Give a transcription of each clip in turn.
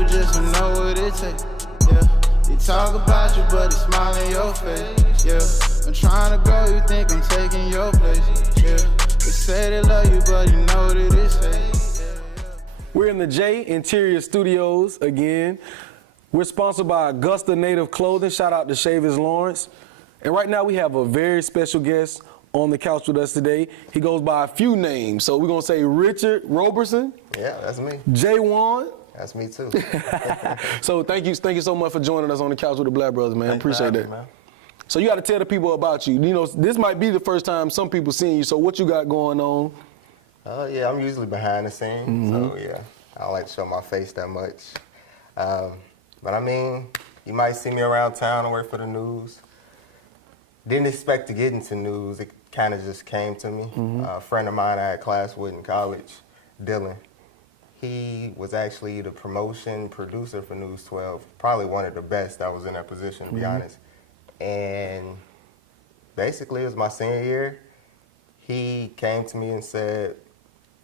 people just don't know what it takes. Yeah, they talk about you, but they smile in your face. Yeah, I'm trying to go, you think I'm taking your place. Yeah, they say they love you, but you know that it's fake. We're in the J Interior Studios again. We're sponsored by Augusta Native Clothing. Shout out to Shavis Lawrence. And right now we have a very special guest on the couch with us today. He goes by a few names. So we're gonna say Richard Roberson. Yeah, that's me. J1. That's me too. So thank you so much for joining us on the couch with the Blair Brothers, man. Appreciate that. Man. So you gotta tell the people about you. You know, this might be the first time some people seeing you. So what you got going on? Yeah, I'm usually behind the scenes, so yeah, I don't like to show my face that much. But I mean, you might see me around town or work for the news. Didn't expect to get into news. It kind of just came to me. A friend of mine I had class with in college, Dylan, he was actually the promotion producer for News 12, probably one of the best that was in that position, to be honest. And basically, it was my senior year. He came to me and said,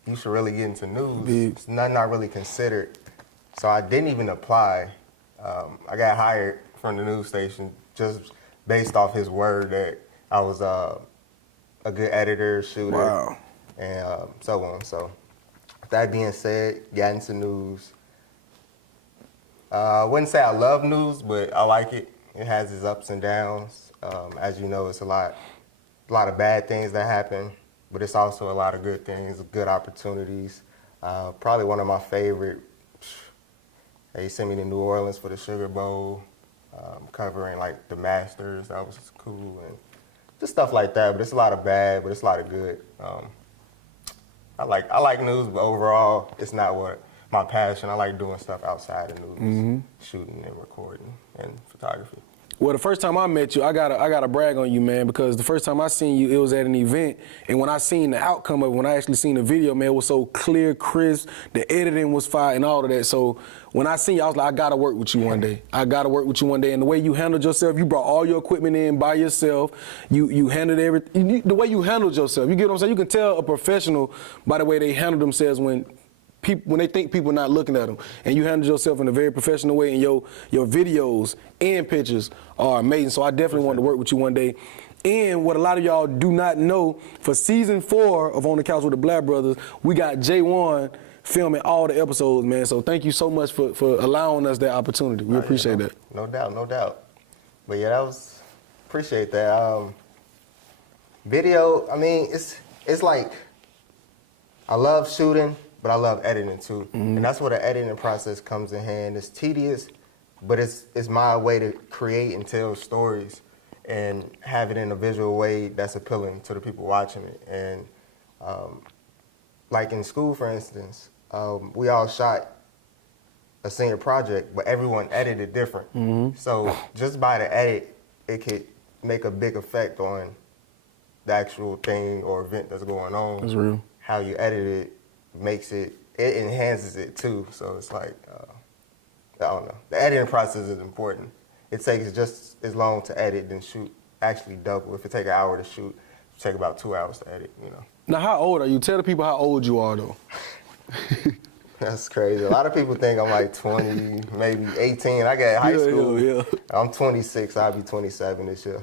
you should really get into news. It's nothing I really considered. So I didn't even apply. I got hired from the news station just based off his word that I was a good editor, shooter, and so on. So with that being said, got into news. I wouldn't say I love news, but I like it. It has its ups and downs. As you know, it's a lot of bad things that happen, but it's also a lot of good things, good opportunities. Probably one of my favorite, they sent me to New Orleans for the Sugar Bowl, covering like the Masters. That was cool, and just stuff like that. But it's a lot of bad, but it's a lot of good. I like news, but overall, it's not what my passion. I like doing stuff outside of news, shooting and recording and photography. Well, the first time I met you, I gotta brag on you, man, because the first time I seen you, it was at an event, and when I seen the outcome of it, when I actually seen the video, man, it was so clear, crisp, the editing was fire and all of that. So when I seen you, I was like, I gotta work with you one day. I gotta work with you one day. And the way you handled yourself, you brought all your equipment in by yourself. You handled everything. The way you handled yourself, you get what I'm saying? You can tell a professional by the way they handle themselves when they think people are not looking at them, and you handle yourself in a very professional way, and your videos and pictures are amazing. So I definitely want to work with you one day. And what a lot of y'all do not know, for season 4 of On the Couch with the Blair Brothers, we got J1 filming all the episodes, man. So thank you so much for allowing us that opportunity. We appreciate that. No doubt, no doubt. But yeah, appreciate that. Video, I mean, it's like, I love shooting, but I love editing too. And that's where the editing process comes in hand. It's tedious, but it's my way to create and tell stories and have it in a visual way that's appealing to the people watching it. And like in school, for instance, we all shot a senior project, but everyone edited different. So just by the edit, it could make a big effect on the actual thing or event that's going on. That's real. How you edit it makes it enhances it too. So it's like, I don't know. The editing process is important. It takes just as long to edit than shoot, actually double. If it take an hour to shoot, it take about 2 hours to edit, you know. Now, how old are you? Tell the people how old you are, though. That's crazy. A lot of people think I'm like 20, maybe 18. I got high school. Yeah. I'm 26. I'll be 27 this year.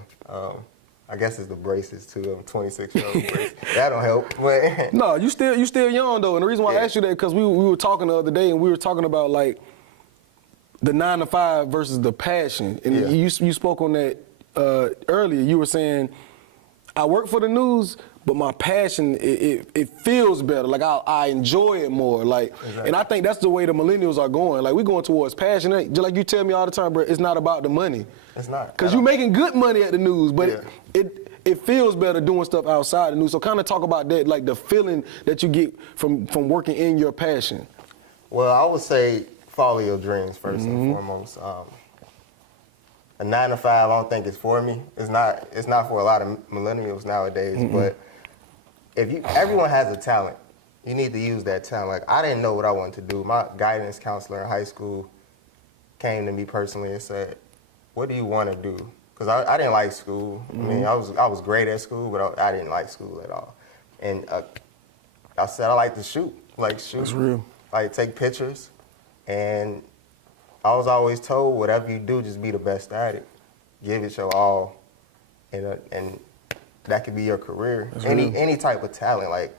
I guess it's the braces too. I'm 26-year-old braces. That don't help. But no, you still young though. And the reason why I asked you that because we were talking the other day and we were talking about like the 9 to 5 versus the passion. And you spoke on that earlier. You were saying I work for the news, but my passion it feels better. Like I enjoy it more. Like, and I think that's the way the millennials are going. Like we're going towards passion. Just like you tell me all the time, bro. It's not about the money. It's not. Because you're making good money at the news, but it feels better doing stuff outside the news. So kind of talk about that, like the feeling that you get from working in your passion. Well, I would say follow your dreams first and foremost. A 9 to 5, I don't think it's for me. It's not for a lot of millennials nowadays. But everyone has a talent. You need to use that talent. Like I didn't know what I wanted to do. My guidance counselor in high school came to me personally and said, "What do you want to do?" Because I didn't like school. I mean, I was great at school, but I didn't like school at all. And I said I like to shoot. Like shoot. That's real. Like take pictures, and I was always told, whatever you do, just be the best at it. Give it your all, and that could be your career. Any type of talent. Like,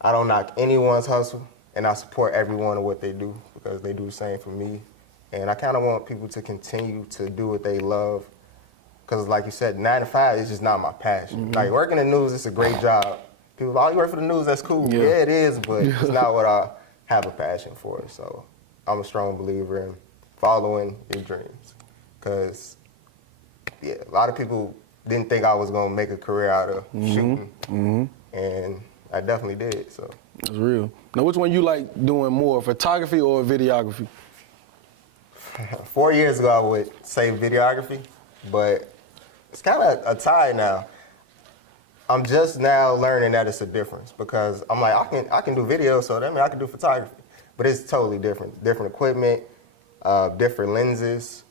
I don't knock anyone's hustle, and I support everyone and what they do because they do the same for me. And I kind of want people to continue to do what they love. Because like you said, 9 to 5 is just not my passion. Like, working in the news, it's a great job. People, oh, you work for the news, that's cool. Yeah, it is, but it's not what I have a passion for. So I'm a strong believer in following your dreams. Because, yeah, a lot of people didn't think I was going to make a career out of shooting. And I definitely did, so. That's real. Now, which one you like doing more, photography or videography? 4 years ago, I would say videography, but it's kind of a tie now. I'm just now learning that it's a difference because I'm like, I can do video, so that means I can do photography. But it's totally different. Different equipment, different lenses.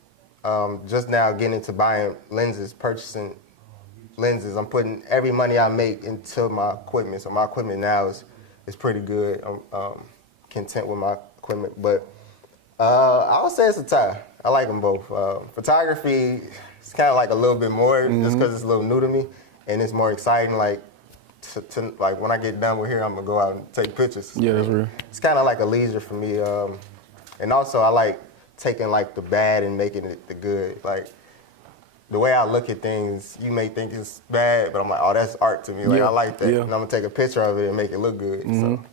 Just now getting into buying lenses, purchasing lenses. I'm putting every money I make into my equipment. So my equipment now is pretty good. I'm content with my equipment. But I would say it's a tie. I like them both. Photography, it's kind of like a little bit more just because it's a little new to me. And it's more exciting, like, like when I get done with here, I'm gonna go out and take pictures. Yeah, that's real. It's kind of like a leisure for me. And also I like taking like the bad and making it the good. Like, the way I look at things, you may think it's bad, but I'm like, oh, that's art to me. Like, I like that. And I'm gonna take a picture of it and make it look good. So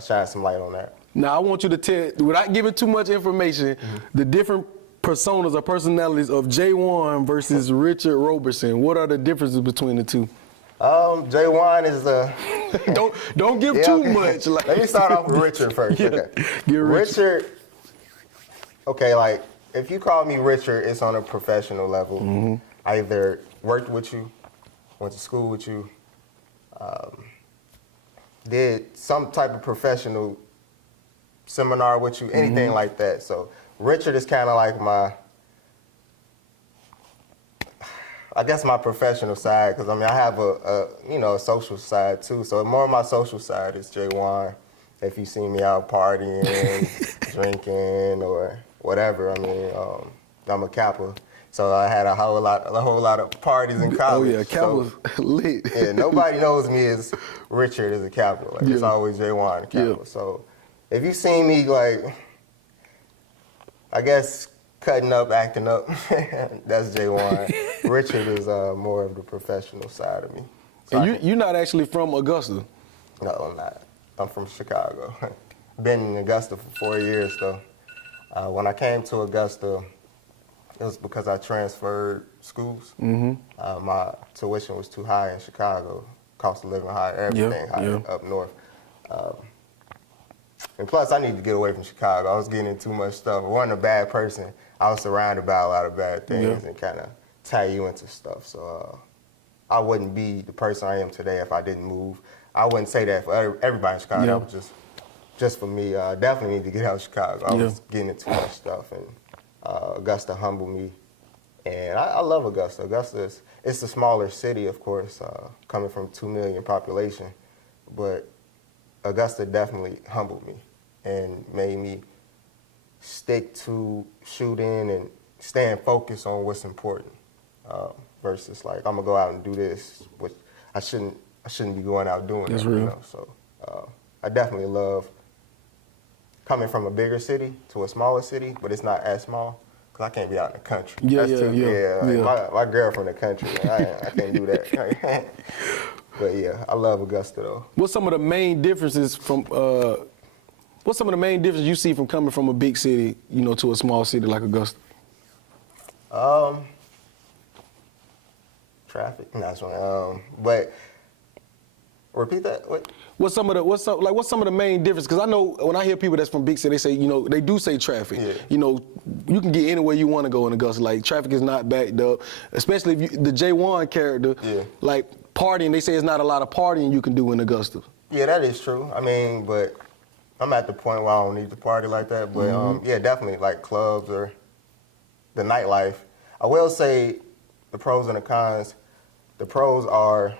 shine some light on that. Now, I want you to tell, without giving too much information, the different personas or personalities of J1 versus Richard Roberson. What are the differences between the two? J1 is don't give too much. Like, let me start off with Richard first. Okay. Richard. Okay, like, if you call me Richard, it's on a professional level. I either worked with you, went to school with you, did some type of professional seminar with you, anything like that. So Richard is kind of like my professional side, because I mean I have a social side too. So more of my social side is J1. If you see me out partying, drinking, or whatever, I mean I'm a Kappa. So I had a whole lot of parties in college. Oh yeah, Kappa's lit. Yeah, nobody knows me as Richard as a Kappa. Like, it's always J1 and Kappa. So if you see me, like, I guess cutting up, acting up, that's J1. Richard is more of the professional side of me. So and you're not actually from Augusta? No, I'm not. I'm from Chicago. Been in Augusta for 4 years, though. When I came to Augusta, it was because I transferred schools. My tuition was too high in Chicago. Cost of living high, everything high up north. And plus, I needed to get away from Chicago. I was getting into too much stuff. I wasn't a bad person. I was surrounded by a lot of bad things and kind of tie you into stuff. So I wouldn't be the person I am today if I didn't move. I wouldn't say that for everybody in Chicago. That was just for me. Definitely need to get out of Chicago. I was getting into too much stuff, and Augusta humbled me. And I love Augusta. Augusta it's a smaller city, of course, coming from 2 million population, but Augusta definitely humbled me and made me stick to shooting and staying focused on what's important versus like, I'm gonna go out and do this, which I shouldn't be going out doing That's that, real. you know. So I definitely love coming from a bigger city to a smaller city, but it's not as small because I can't be out in the country. My girl from the country, I can't do that. But yeah, I love Augusta though. What's some of the main differences you see from coming from a big city, to a small city like Augusta? Traffic. No, that's right. But repeat that. What? What's some of the main differences? Because I know when I hear people that's from big city, they say, they do say traffic. Yeah. You can get anywhere you want to go in Augusta. Like, traffic is not backed up, especially if the J1 character. Yeah. Like, partying, they say there's not a lot of partying you can do in Augusta. Yeah, that is true. I mean, but I'm at the point where I don't need to party like that. But yeah, definitely like clubs or the nightlife. I will say the pros and the cons. The pros are,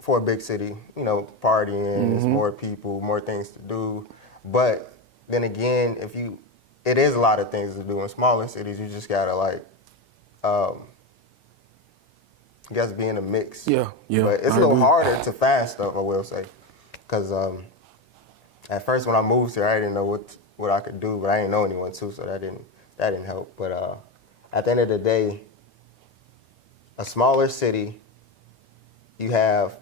for a big city, partying, there's more people, more things to do. But then again, if you it is a lot of things to do in smaller cities. You just gotta like, I guess be in a mix. Yeah. But it's a little harder to find stuff, I will say, because at first when I moved here, I didn't know what I could do, but I didn't know anyone too, so that didn't help. But at the end of the day, a smaller city, you have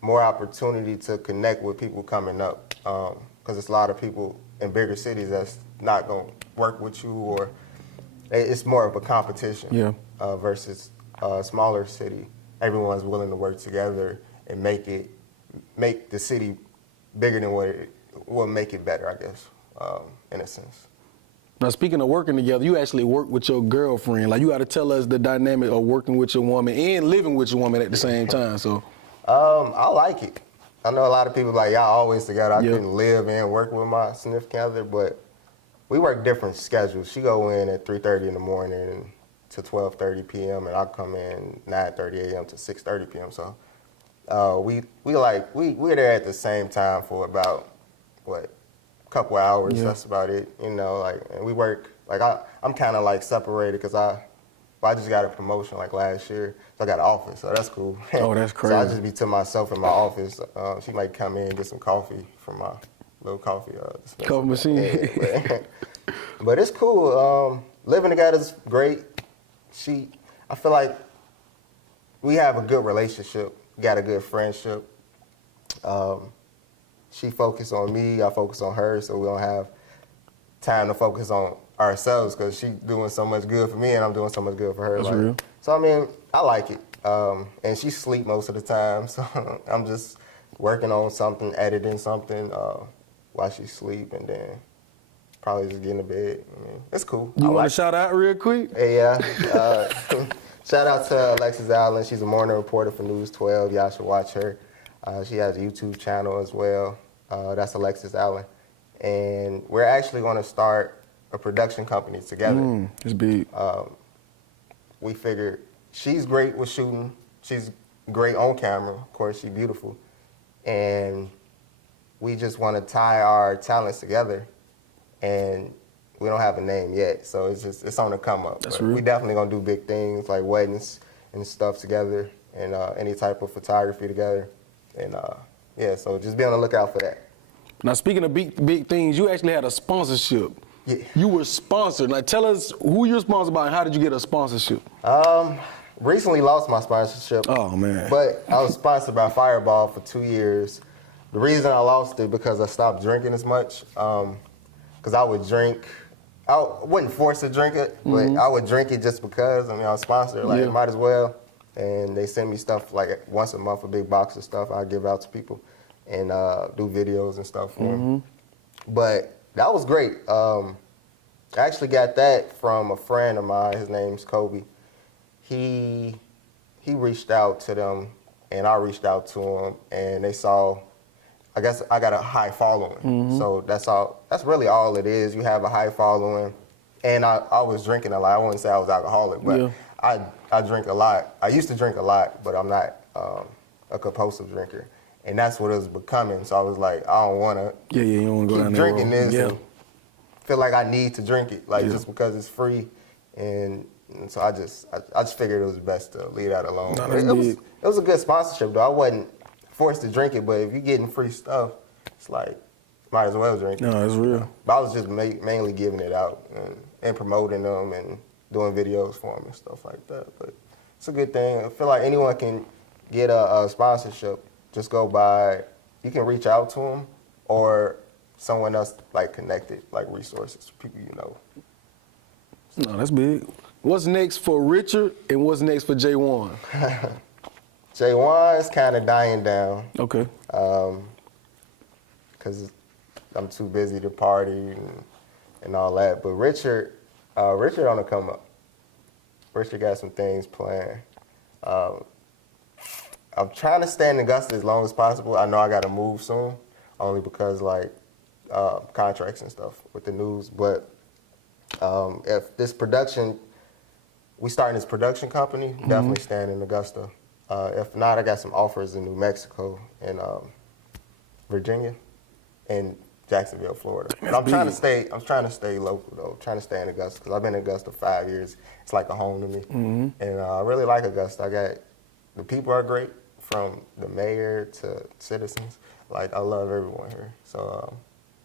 more opportunity to connect with people coming up, because it's a lot of people in bigger cities that's not gonna work with you, or it's more of a competition. Yeah. Versus a smaller city, everyone's willing to work together and make the city bigger than what it will make it better, I guess, in a sense. Now, speaking of working together, you actually work with your girlfriend. Like, you got to tell us the dynamic of working with your woman and living with your woman at the same time. So, I like it. I know a lot of people like, y'all always together. I couldn't live and work with my significant other, but we work different schedules. She go in at 3:30 in the morning to 12:30 p.m. and I come in 9:30 a.m. to 6:30 p.m. So, we're there at the same time for about couple hours. Yeah. That's about it, you know. Like, and we work like I'm kind of like separated because I just got a promotion like last year, so I got an office, so that's cool. Oh, that's crazy. So I just be to myself in my office. She might come in and get some coffee from my little coffee coffee machine. Yeah, but it's cool. Living together is great. I feel like we have a good relationship. Got a good friendship. She focused on me, I focus on her, so we don't have time to focus on ourselves because she's doing so much good for me and I'm doing so much good for her. That's real. So, I mean, I like it. And she sleep most of the time, so I'm just working on something, editing something while she sleep, and then probably just getting to bed. I mean, it's cool. You want to shout out real quick? Yeah. Shout out to Alexis Allen. She's a morning reporter for News 12. Y'all should watch her. She has a YouTube channel as well. That's Alexis Allen. And we're actually going to start a production company together. It's big. We figured she's great with shooting. She's great on camera. Of course, she's beautiful. And we just want to tie our talents together. And we don't have a name yet, so it's on the come up. That's real. We definitely going to do big things like weddings and stuff together, and any type of photography together. And so just be on the lookout for that. Now, speaking of big things, you actually had a sponsorship. Yeah. You were sponsored. Like, tell us who you're sponsored by and how did you get a sponsorship? Recently lost my sponsorship. Oh, man. But I was sponsored by Fireball for 2 years. The reason I lost it because I stopped drinking as much. Because I would drink. I wasn't forced to drink it, but I would drink it just because. I mean, I was sponsored. Like, might as well. And they send me stuff like once a month, a big box of stuff I give out to people and do videos and stuff for them. But that was great. I actually got that from a friend of mine. His name's Kobe. He reached out to them, and I reached out to him, and they saw, I guess I got a high following. So that's all. That's really all it is. You have a high following, and I was drinking a lot. I wouldn't say I was alcoholic, but I drink a lot. I used to drink a lot, but I'm not a compulsive drinker. And that's what it was becoming. So I was like, I don't want to you don't want to go down keep that drinking road. this and feel like I need to drink it, like just because it's free. And so I just figured it was best to leave that alone. It was a good sponsorship, though. I wasn't forced to drink it, but if you're getting free stuff, it's like, might as well drink it. No, it's real. But I was just mainly giving it out and promoting them and doing videos for them and stuff like that. But it's a good thing. I feel like anyone can get a sponsorship. Just go by, you can reach out to them or someone else like connected, like resources, people you know. No, that's big. What's next for Richard and what's next for J1? J1 is kind of dying down. Okay. Because I'm too busy to party and all that. But Richard on the come up. Richard got some things planned. I'm trying to stay in Augusta as long as possible. I know I got to move soon, only because like contracts and stuff with the news. But if this production, we starting this production company, definitely staying in Augusta. If not, I got some offers in New Mexico and Virginia. And Jacksonville, Florida. But I'm trying to stay local though. Trying to stay in Augusta because I've been in Augusta 5 years. It's like a home to me, and I really like Augusta. The people are great, from the mayor to citizens. Like I love everyone here. So.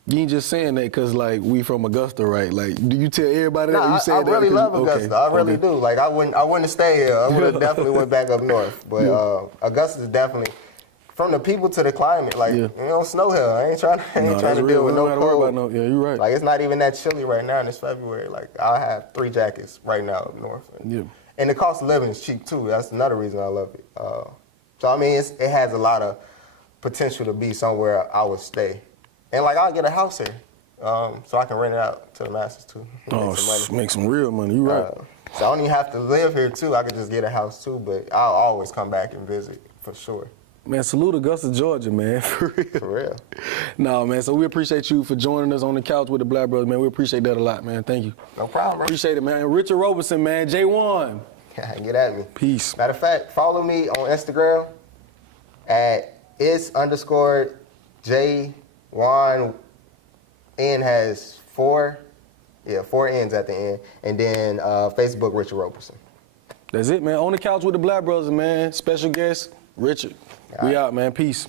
You ain't just saying that because, like, we from Augusta, right? Like, do you tell everybody that? Nah, I really love Augusta. I really do. Like, I wouldn't have stayed here. I would have definitely went back up north. But Augusta is definitely, from the people to the climate, like, it don't snow here. I ain't trying to deal with no cold. Yeah, you're right. Like, it's not even that chilly right now in this February. Like, I have 3 jackets right now up north. And the cost of living is cheap, too. That's another reason I love it. So, I mean, it has a lot of potential to be somewhere I would stay. And like I'll get a house here, so I can rent it out to the masses too. Make some real money. You right. So I don't even have to live here too. I could just get a house too. But I'll always come back and visit for sure. Man, salute Augusta, Georgia, man. For real. For real. No, man. So we appreciate you for joining us on the couch with the Blair Brothers, man. We appreciate that a lot, man. Thank you. No problem, bro. Appreciate it, man. Richard Roberson, man. J1. Get at me. Peace. Matter of fact, follow me on Instagram at its_J1. N has 4 N's at the end, and then Facebook Richard Roberson. That's it, man. On the couch with the Blair Brothers, man. Special guest, Richard. We out, man. Peace.